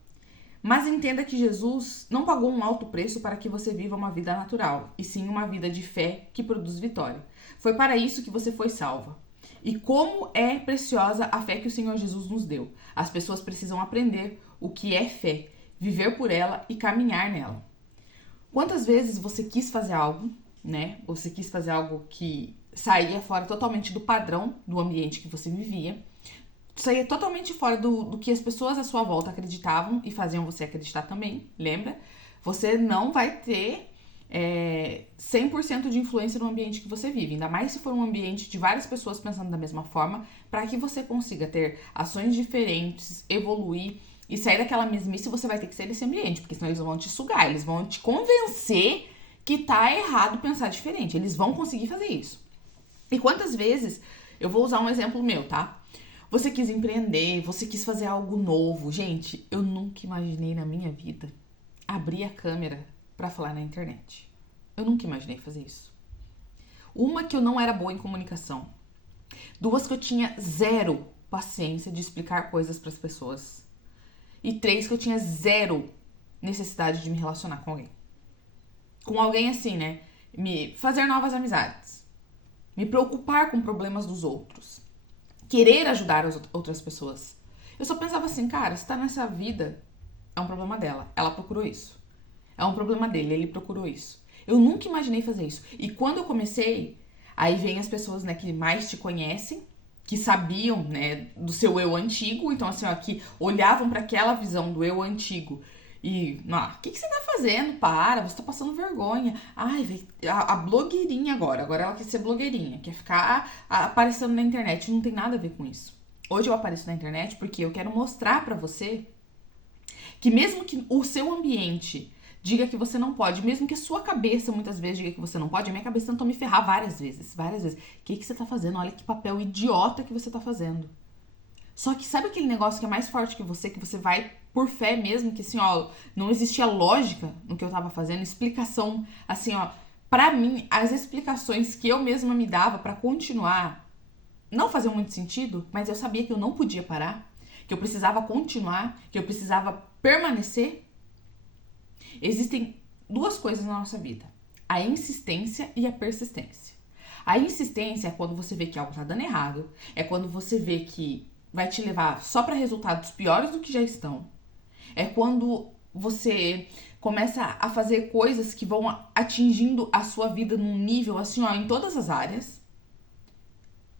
mas entenda que Jesus não pagou um alto preço para que você viva uma vida natural, e sim uma vida de fé que produz vitória. Foi para isso que você foi salva. E como é preciosa a fé que o Senhor Jesus nos deu. As pessoas precisam aprender o que é fé, viver por ela e caminhar nela. Quantas vezes você quis fazer algo, né? Você quis fazer algo que saía fora totalmente do padrão do ambiente que você vivia, saía totalmente fora do que as pessoas à sua volta acreditavam e faziam você acreditar também, lembra? Você não vai ter 100% de influência no ambiente que você vive, ainda mais se for um ambiente de várias pessoas pensando da mesma forma, para que você consiga ter ações diferentes, evoluir e sair daquela mesmice, você vai ter que sair desse ambiente, porque senão eles vão te sugar, eles vão te convencer que tá errado pensar diferente, eles vão conseguir fazer isso. E quantas vezes, eu vou usar um exemplo meu, tá? Você quis empreender, você quis fazer algo novo. Gente, eu nunca imaginei na minha vida abrir a câmera pra falar na internet. Eu nunca imaginei fazer isso. Uma, que eu não era boa em comunicação. Duas, que eu tinha zero paciência de explicar coisas pras pessoas. E três, que eu tinha zero necessidade de me relacionar com alguém. Com alguém assim, né? Me fazer novas amizades. Me preocupar com problemas dos outros. Querer ajudar as outras pessoas. Eu só pensava assim, cara, se tá nessa vida, é um problema dela. Ela procurou isso. É um problema dele, ele procurou isso. Eu nunca imaginei fazer isso. E quando eu comecei, aí vem as pessoas, né, que mais te conhecem, que sabiam, né, do seu eu antigo, então assim, ó, que olhavam para aquela visão do eu antigo e, o que você tá fazendo? Para, você tá passando vergonha. Ai, a blogueirinha agora ela quer ser blogueirinha, quer ficar aparecendo na internet, não tem nada a ver com isso. Hoje eu apareço na internet porque eu quero mostrar pra você que mesmo que o seu ambiente diga que você não pode, mesmo que a sua cabeça muitas vezes diga que você não pode, a minha cabeça tentou me ferrar várias vezes. O que você tá fazendo? Olha que papel idiota que você tá fazendo. Só que sabe aquele negócio que é mais forte que você vai por fé mesmo, que assim, ó, não existia lógica no que eu tava fazendo, explicação, assim, ó, pra mim, as explicações que eu mesma me dava pra continuar não faziam muito sentido, mas eu sabia que eu não podia parar, que eu precisava continuar, que eu precisava permanecer. Existem duas coisas na nossa vida: a insistência e a persistência. A insistência é quando você vê que algo tá dando errado, é quando você vê que vai te levar só para resultados piores do que já estão. É quando você começa a fazer coisas que vão atingindo a sua vida num nível assim, ó, em todas as áreas.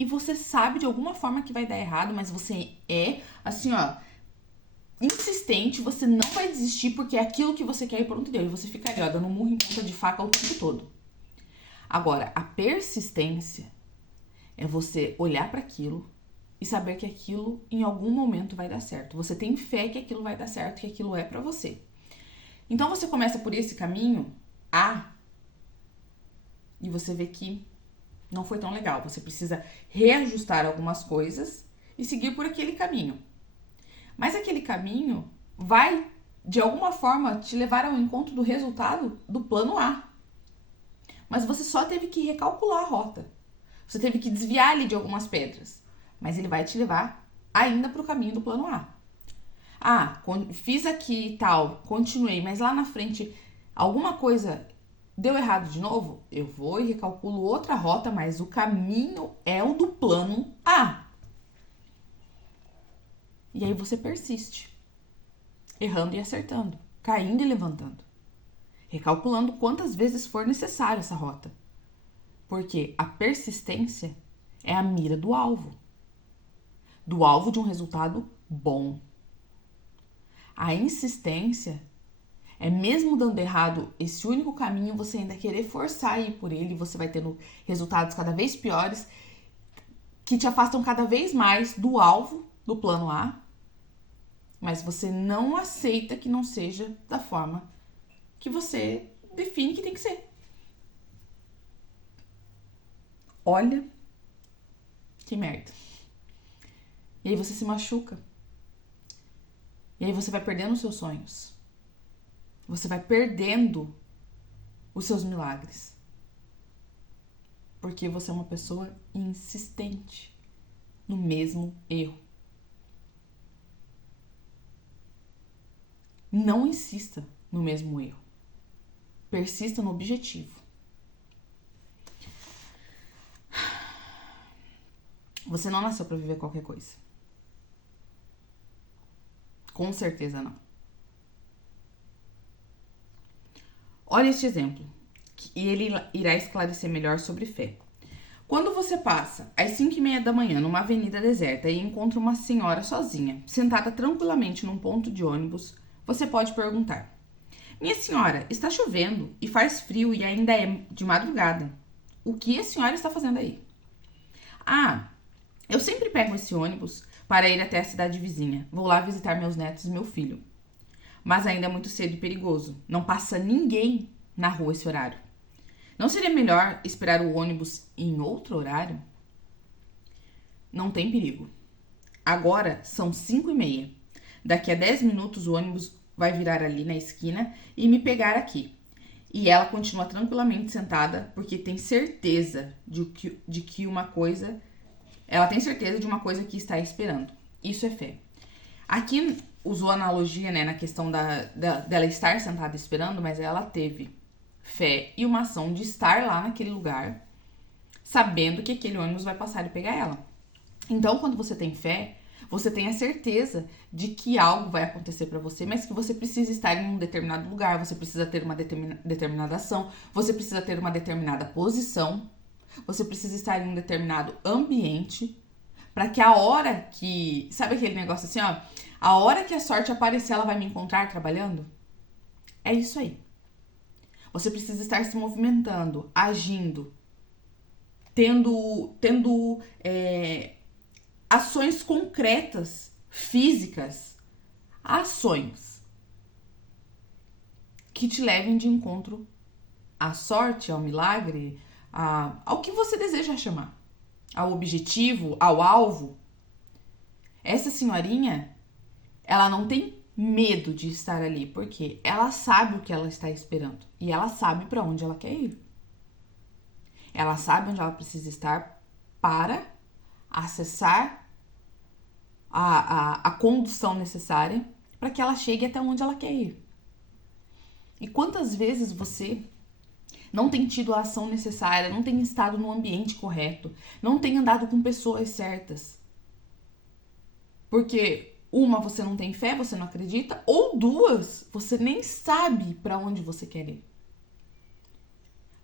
e você sabe de alguma forma que vai dar errado, mas você é, assim, ó, insistente, você não vai desistir porque é aquilo que você quer e pronto, deu. E você fica ali, ó, dando murro em ponta de faca o tempo todo. Agora, a persistência é você olhar para aquilo e saber que aquilo em algum momento vai dar certo. Você tem fé que aquilo vai dar certo, que aquilo é para você. Então você começa por esse caminho A e você vê que não foi tão legal. Você precisa reajustar algumas coisas e seguir por aquele caminho. Mas aquele caminho vai, de alguma forma, te levar ao encontro do resultado do plano A. Mas você só teve que recalcular a rota. Você teve que desviar ali de algumas pedras. Mas ele vai te levar ainda para o caminho do plano A. Ah, fiz aqui e tal, continuei, mas lá na frente alguma coisa deu errado de novo? Eu vou e recalculo outra rota, mas o caminho é o do plano A. E aí você persiste, errando e acertando, caindo e levantando, recalculando quantas vezes for necessário essa rota. Porque a persistência é a mira do alvo de um resultado bom. A insistência é, mesmo dando errado esse único caminho, você ainda querer forçar ir por ele, você vai tendo resultados cada vez piores, que te afastam cada vez mais do alvo do plano A, mas você não aceita que não seja da forma que você define que tem que ser. Olha que merda. E aí você se machuca. E aí você vai perdendo os seus sonhos. Você vai perdendo os seus milagres. Porque você é uma pessoa insistente no mesmo erro. Não insista no mesmo erro. Persista no objetivo. Você não nasceu para viver qualquer coisa. Com certeza não. Olha este exemplo, e ele irá esclarecer melhor sobre fé. Quando você passa às 5:30 da manhã numa avenida deserta e encontra uma senhora sozinha, sentada tranquilamente num ponto de ônibus, você pode perguntar: minha senhora, está chovendo e faz frio e ainda é de madrugada. O que a senhora está fazendo aí? Ah, eu sempre pego esse ônibus para ir até a cidade vizinha. Vou lá visitar meus netos e meu filho. Mas ainda é muito cedo e perigoso. Não passa ninguém na rua esse horário. Não seria melhor esperar o ônibus em outro horário? Não tem perigo. Agora são 5:30. Daqui a 10 minutos o ônibus vai virar ali na esquina e me pegar aqui. E ela continua tranquilamente sentada porque tem certeza de que uma coisa... Ela tem certeza de uma coisa que está esperando. Isso é fé. Aqui usou analogia, né, na questão dela estar sentada esperando, mas ela teve fé e uma ação de estar lá naquele lugar, sabendo que aquele ônibus vai passar e pegar ela. Então, quando você tem fé, você tem a certeza de que algo vai acontecer para você, mas que você precisa estar em um determinado lugar, você precisa ter uma determinada ação, você precisa ter uma determinada posição, você precisa estar em um determinado ambiente, para que a hora que... Sabe aquele negócio assim, ó? A hora que a sorte aparecer, ela vai me encontrar trabalhando? É isso aí. Você precisa estar se movimentando, agindo, tendo ações concretas, físicas, ações que te levem de encontro à sorte, ao milagre, ao que você deseja chamar, ao objetivo, ao alvo. Essa senhorinha, ela não tem medo de estar ali, porque ela sabe o que ela está esperando e ela sabe para onde ela quer ir. Ela sabe onde ela precisa estar para acessar a condução necessária para que ela chegue até onde ela quer ir. E quantas vezes você não tem tido a ação necessária, não tem estado no ambiente correto, não tem andado com pessoas certas? Porque uma, você não tem fé, você não acredita, ou duas, você nem sabe para onde você quer ir.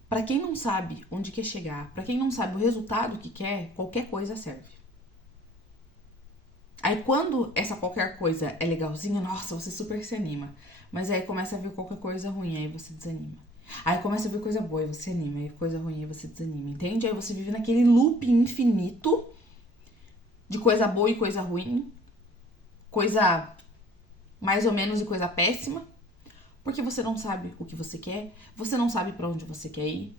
Pra quem não sabe onde quer chegar, pra quem não sabe o resultado que quer, qualquer coisa serve. Aí quando essa qualquer coisa é legalzinha, nossa, você super se anima. Mas aí começa a vir qualquer coisa ruim, aí você desanima. Aí começa a vir coisa boa, aí você anima. Aí coisa ruim, aí você desanima, entende? Aí você vive naquele loop infinito de coisa boa e coisa ruim. Coisa mais ou menos e coisa péssima. Porque você não sabe o que você quer. Você não sabe pra onde você quer ir.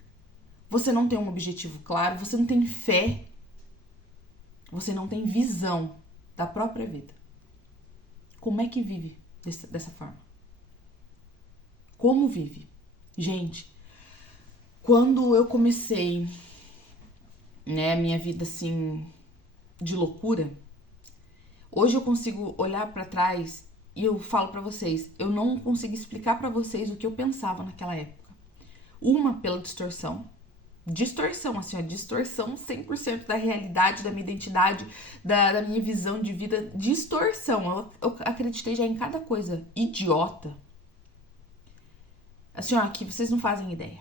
Você não tem um objetivo claro. Você não tem fé. Você não tem visão da própria vida. Como é que vive dessa forma? Como vive? Gente, quando eu comecei, né, a minha vida assim de loucura, hoje eu consigo olhar pra trás e eu falo pra vocês, eu não consigo explicar pra vocês o que eu pensava naquela época. Uma, pela distorção, assim, ó, distorção 100% da realidade, da minha identidade, da minha visão de vida, distorção. Eu acreditei já em cada coisa idiota. Assim, ó, que vocês não fazem ideia.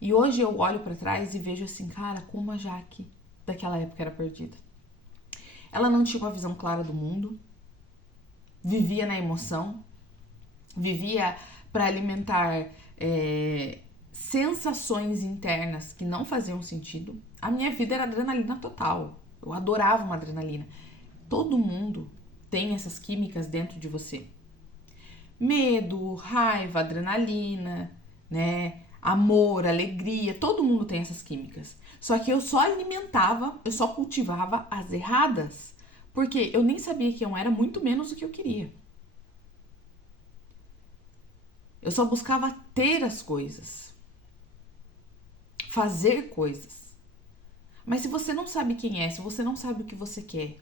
E hoje eu olho pra trás e vejo assim, cara, como a Jaque daquela época era perdida. Ela não tinha uma visão clara do mundo, vivia na emoção, vivia pra alimentar sensações internas que não faziam sentido. A minha vida era adrenalina total. Eu adorava uma adrenalina. Todo mundo tem essas químicas dentro de você. Medo, raiva, adrenalina, né? Amor, alegria, todo mundo tem essas químicas. Só que eu só alimentava, eu só cultivava as erradas. Porque eu nem sabia quem eu era, muito menos o que eu queria. Eu só buscava ter as coisas. Fazer coisas. Mas se você não sabe quem é, se você não sabe o que você quer,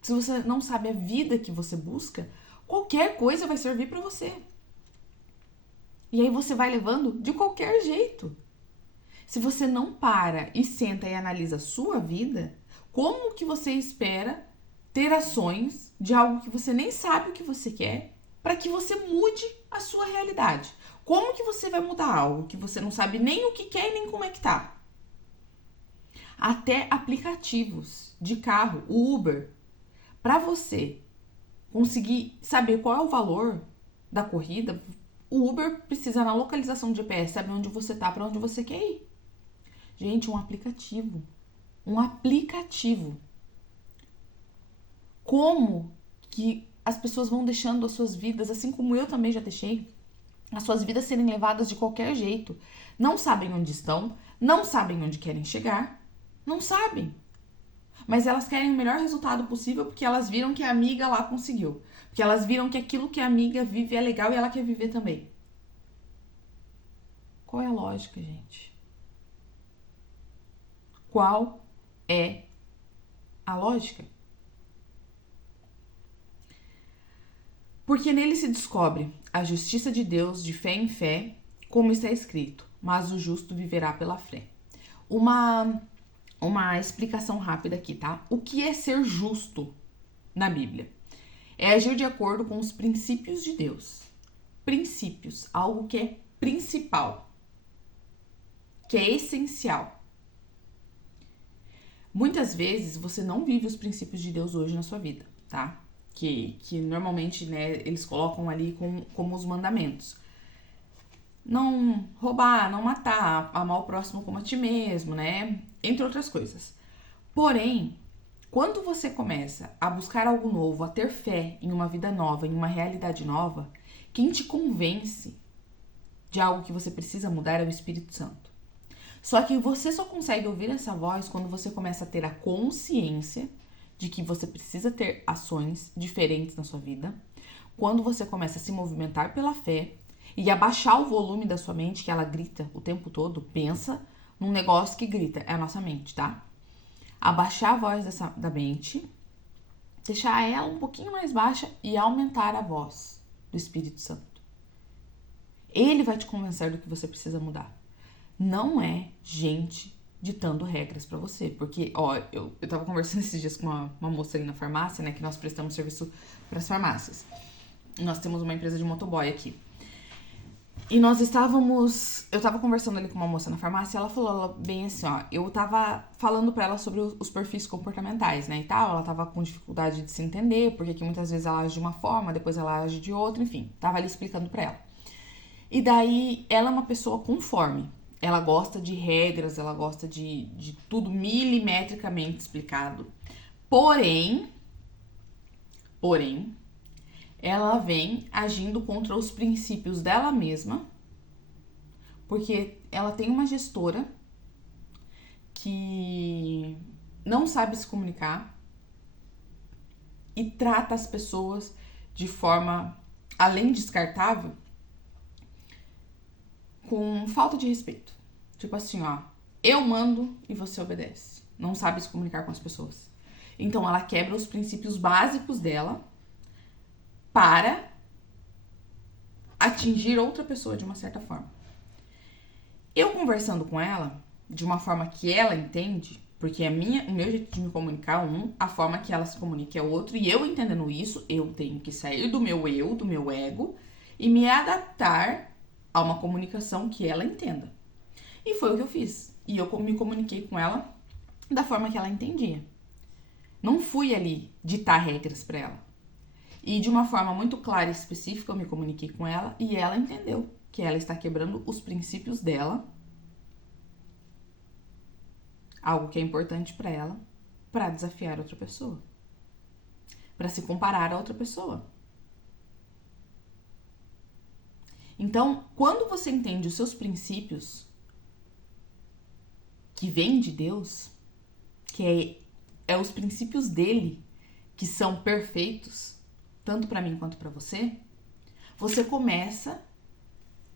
se você não sabe a vida que você busca, qualquer coisa vai servir pra você. E aí você vai levando de qualquer jeito. Se você não para e senta e analisa a sua vida, como que você espera ter ações de algo que você nem sabe o que você quer para que você mude a sua realidade? Como que você vai mudar algo que você não sabe nem o que quer e nem como é que tá? Até aplicativos de carro, o Uber, para você conseguir saber qual é o valor da corrida, o Uber precisa na localização do GPS saber onde você tá, para onde você quer ir. Gente, um aplicativo. Um aplicativo. Como que as pessoas vão deixando as suas vidas, assim como eu também já deixei, as suas vidas serem levadas de qualquer jeito. Não sabem onde estão, não sabem onde querem chegar, não sabem. Mas elas querem o melhor resultado possível porque elas viram que a amiga lá conseguiu. Porque elas viram que aquilo que a amiga vive é legal e ela quer viver também. Qual é a lógica, gente? Qual é a lógica? Porque nele se descobre a justiça de Deus de fé em fé, como está escrito, mas o justo viverá pela fé. Uma explicação rápida aqui, tá? O que é ser justo na Bíblia? É agir de acordo com os princípios de Deus. Princípios, algo que é principal, que é essencial. Muitas vezes você não vive os princípios de Deus hoje na sua vida, tá? Que normalmente, né, eles colocam ali como os mandamentos. Não roubar, não matar, amar o próximo como a ti mesmo, né? Entre outras coisas. Porém, quando você começa a buscar algo novo, a ter fé em uma vida nova, em uma realidade nova, quem te convence de algo que você precisa mudar é o Espírito Santo. Só que você só consegue ouvir essa voz quando você começa a ter a consciência de que você precisa ter ações diferentes na sua vida, quando você começa a se movimentar pela fé e abaixar o volume da sua mente, que ela grita o tempo todo, pensa num negócio que grita, é a nossa mente, tá? Abaixar a voz da mente, deixar ela um pouquinho mais baixa e aumentar a voz do Espírito Santo. Ele vai te convencer do que você precisa mudar. Não é gente ditando regras pra você. Porque, ó, eu tava conversando esses dias com uma moça ali na farmácia, né? Que nós prestamos serviço pras farmácias. Nós temos uma empresa de motoboy aqui. E eu tava conversando ali com uma moça na farmácia, ela falou bem assim, ó, eu tava falando pra ela sobre os perfis comportamentais, né, e tal, ela tava com dificuldade de se entender, porque que muitas vezes ela age de uma forma, depois ela age de outra, enfim, tava ali explicando pra ela. E daí, ela é uma pessoa conforme, ela gosta de regras, ela gosta de tudo milimetricamente explicado. Porém, ela vem agindo contra os princípios dela mesma, porque ela tem uma gestora que não sabe se comunicar e trata as pessoas de forma, além descartável, com falta de respeito. Tipo assim, ó, eu mando e você obedece. Não sabe se comunicar com as pessoas. Então ela quebra os princípios básicos dela para atingir outra pessoa de uma certa forma. Eu conversando com ela, de uma forma que ela entende, porque o meu jeito de me comunicar é um, a forma que ela se comunica é outro, e eu entendendo isso, eu tenho que sair do meu eu, do meu ego, e me adaptar a uma comunicação que ela entenda. E foi o que eu fiz. E eu me comuniquei com ela da forma que ela entendia. Não fui ali ditar regras para ela. E de uma forma muito clara e específica eu me comuniquei com ela e ela entendeu que ela está quebrando os princípios dela, algo que é importante para ela, para desafiar outra pessoa, para se comparar a outra pessoa. Então, quando você entende os seus princípios, que vêm de Deus, que é os princípios dele, que são perfeitos, tanto para mim quanto para você, você começa,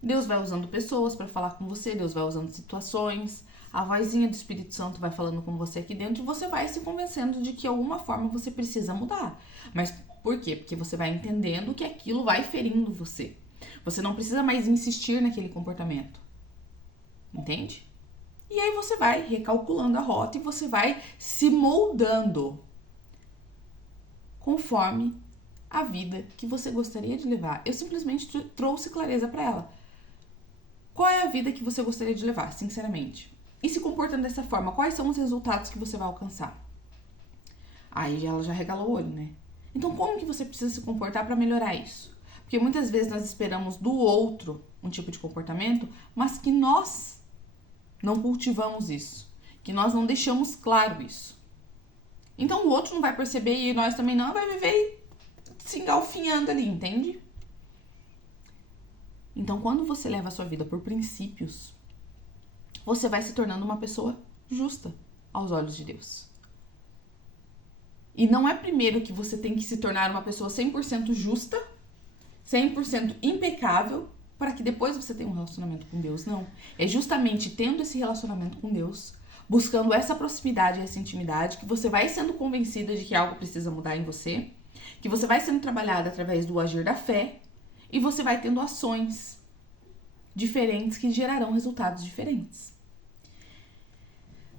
Deus vai usando pessoas para falar com você, Deus vai usando situações, a vozinha do Espírito Santo vai falando com você aqui dentro e você vai se convencendo de que de alguma forma você precisa mudar. Mas por quê? Porque você vai entendendo que aquilo vai ferindo você. Você não precisa mais insistir naquele comportamento. Entende? E aí você vai recalculando a rota e você vai se moldando conforme a vida que você gostaria de levar. Eu simplesmente trouxe clareza para ela. Qual é a vida que você gostaria de levar, sinceramente? E se comportando dessa forma, quais são os resultados que você vai alcançar? Aí ela já regalou o olho, né? Então como que você precisa se comportar para melhorar isso? Porque muitas vezes nós esperamos do outro um tipo de comportamento, mas que nós não cultivamos isso, que nós não deixamos claro isso. Então o outro não vai perceber e nós também não, vai viver se engalfinhando ali, entende? Então quando você leva a sua vida por princípios, você vai se tornando uma pessoa justa aos olhos de Deus. E não é primeiro que você tem que se tornar uma pessoa 100% justa, 100% impecável, para que depois você tenha um relacionamento com Deus. Não. É justamente tendo esse relacionamento com Deus, buscando essa proximidade e essa intimidade, que você vai sendo convencida de que algo precisa mudar em você, que você vai sendo trabalhada através do agir da fé, e você vai tendo ações diferentes que gerarão resultados diferentes.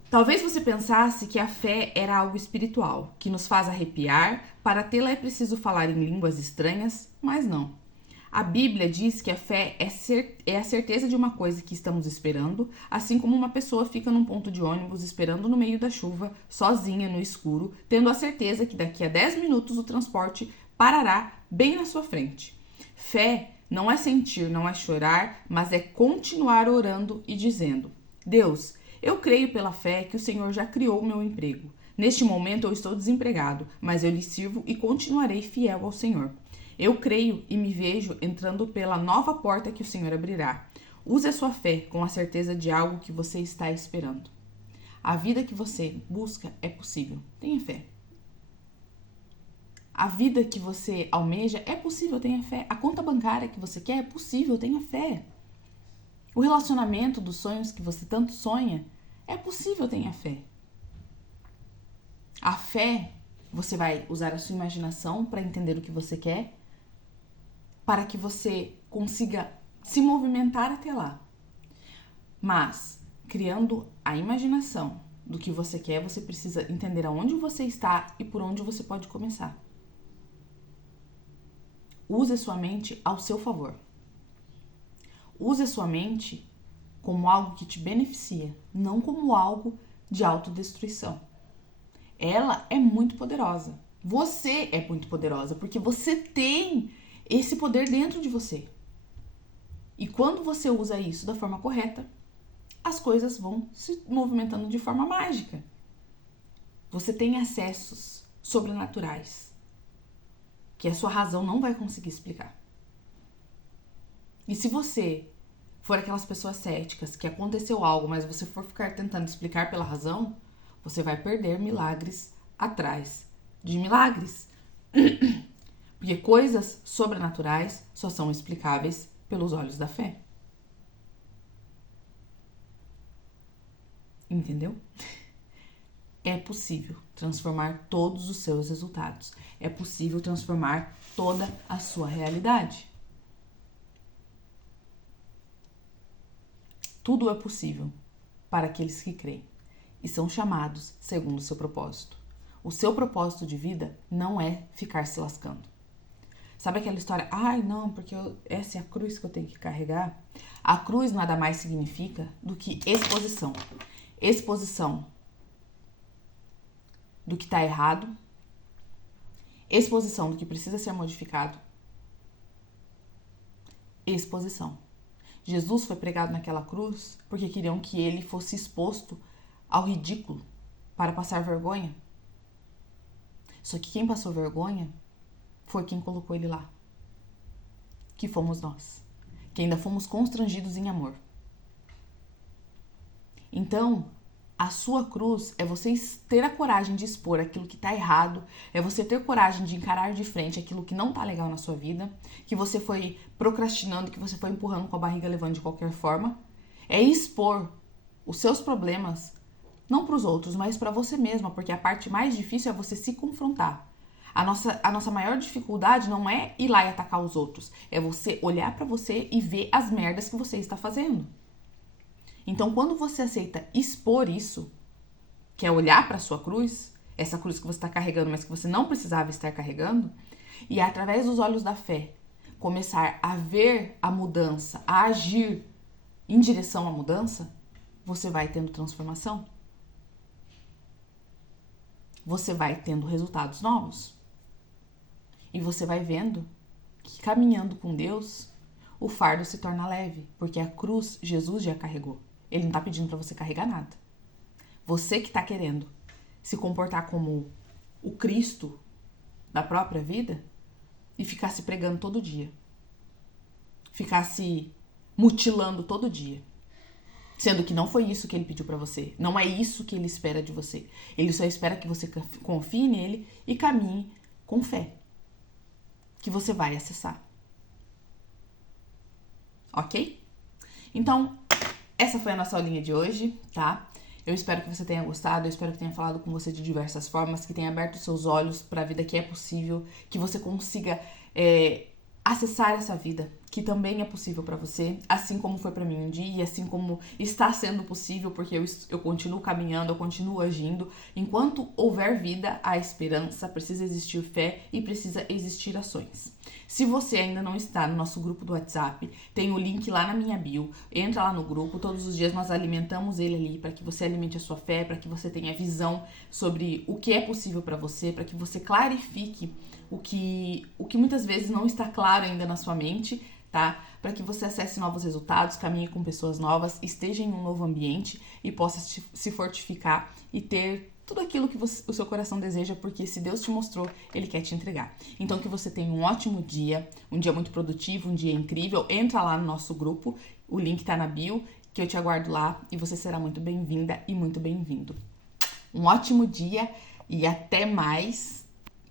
Talvez você pensasse que a fé era algo espiritual, que nos faz arrepiar, para tê-la é preciso falar em línguas estranhas, mas não. A Bíblia diz que a fé é a certeza de uma coisa que estamos esperando, assim como uma pessoa fica num ponto de ônibus esperando no meio da chuva, sozinha no escuro, tendo a certeza que daqui a 10 minutos o transporte parará bem na sua frente. Fé não é sentir, não é chorar, mas é continuar orando e dizendo: Deus, eu creio pela fé que o Senhor já criou o meu emprego. Neste momento eu estou desempregado, mas eu lhe sirvo e continuarei fiel ao Senhor. Eu creio e me vejo entrando pela nova porta que o Senhor abrirá. Use a sua fé com a certeza de algo que você está esperando. A vida que você busca é possível. Tenha fé. A vida que você almeja é possível, tenha fé. A conta bancária que você quer é possível, tenha fé. O relacionamento dos sonhos que você tanto sonha é possível, tenha fé. A fé, você vai usar a sua imaginação para entender o que você quer, para que você consiga se movimentar até lá. Mas, criando a imaginação do que você quer, você precisa entender aonde você está e por onde você pode começar. Use a sua mente ao seu favor. use a sua mente como algo que te beneficia, não como algo de autodestruição. Ela é muito poderosa. Você é muito poderosa, porque você tem esse poder dentro de você. E quando você usa isso da forma correta, as coisas vão se movimentando de forma mágica. Você tem acessos sobrenaturais que a sua razão não vai conseguir explicar. E se você for aquelas pessoas céticas que aconteceu algo, mas você for ficar tentando explicar pela razão, você vai perder milagres atrás de milagres. Porque coisas sobrenaturais só são explicáveis pelos olhos da fé. Entendeu? É possível transformar todos os seus resultados. É possível transformar toda a sua realidade. Tudo é possível para aqueles que creem e são chamados segundo o seu propósito. O seu propósito de vida não é ficar se lascando. Sabe aquela história? Ai, não, porque essa é a cruz que eu tenho que carregar. A cruz nada mais significa do que exposição. Exposição do que está errado. Exposição do que precisa ser modificado. Exposição. Jesus foi pregado naquela cruz porque queriam que ele fosse exposto ao ridículo para passar vergonha. Só que quem passou vergonha foi quem colocou ele lá. Que fomos nós. Que ainda fomos constrangidos em amor. Então, a sua cruz é você ter a coragem de expor aquilo que está errado, é você ter coragem de encarar de frente aquilo que não está legal na sua vida, que você foi procrastinando, que você foi empurrando com a barriga levando de qualquer forma. É expor os seus problemas, não para os outros, mas para você mesma, porque a parte mais difícil é você se confrontar. A nossa maior dificuldade não é ir lá e atacar os outros, é você olhar para você e ver as merdas que você está fazendo. Então, quando você aceita expor isso, que é olhar para a sua cruz, essa cruz que você está carregando, mas que você não precisava estar carregando, e através dos olhos da fé, começar a ver a mudança, a agir em direção à mudança, você vai tendo transformação. Você vai tendo resultados novos. E você vai vendo que caminhando com Deus, o fardo se torna leve, porque a cruz Jesus já carregou. Ele não está pedindo para você carregar nada. Você que está querendo se comportar como o Cristo da própria vida e ficar se pregando todo dia. Ficar se mutilando todo dia. Sendo que não foi isso que ele pediu para você. Não é isso que ele espera de você. Ele só espera que você confie nele e caminhe com fé. Que você vai acessar. Ok? Então, essa foi a nossa aulinha de hoje, tá? Eu espero que você tenha gostado, eu espero que tenha falado com você de diversas formas, que tenha aberto seus olhos para a vida que é possível, que você consiga acessar essa vida, que também é possível para você, assim como foi para mim um dia, e assim como está sendo possível, porque eu continuo caminhando, eu continuo agindo. Enquanto houver vida, há esperança, precisa existir fé e precisa existir ações. Se você ainda não está no nosso grupo do WhatsApp, tem o link lá na minha bio, entra lá no grupo, todos os dias nós alimentamos ele ali, para que você alimente a sua fé, para que você tenha visão sobre o que é possível para você, para que você clarifique o que muitas vezes não está claro ainda na sua mente, tá? Para que você acesse novos resultados, caminhe com pessoas novas, esteja em um novo ambiente e possa se fortificar e ter tudo aquilo que o seu coração deseja, porque se Deus te mostrou, Ele quer te entregar. Então, que você tenha um ótimo dia, um dia muito produtivo, um dia incrível. Entra lá no nosso grupo, o link tá na bio, que eu te aguardo lá e você será muito bem-vinda e muito bem-vindo. Um ótimo dia e até mais!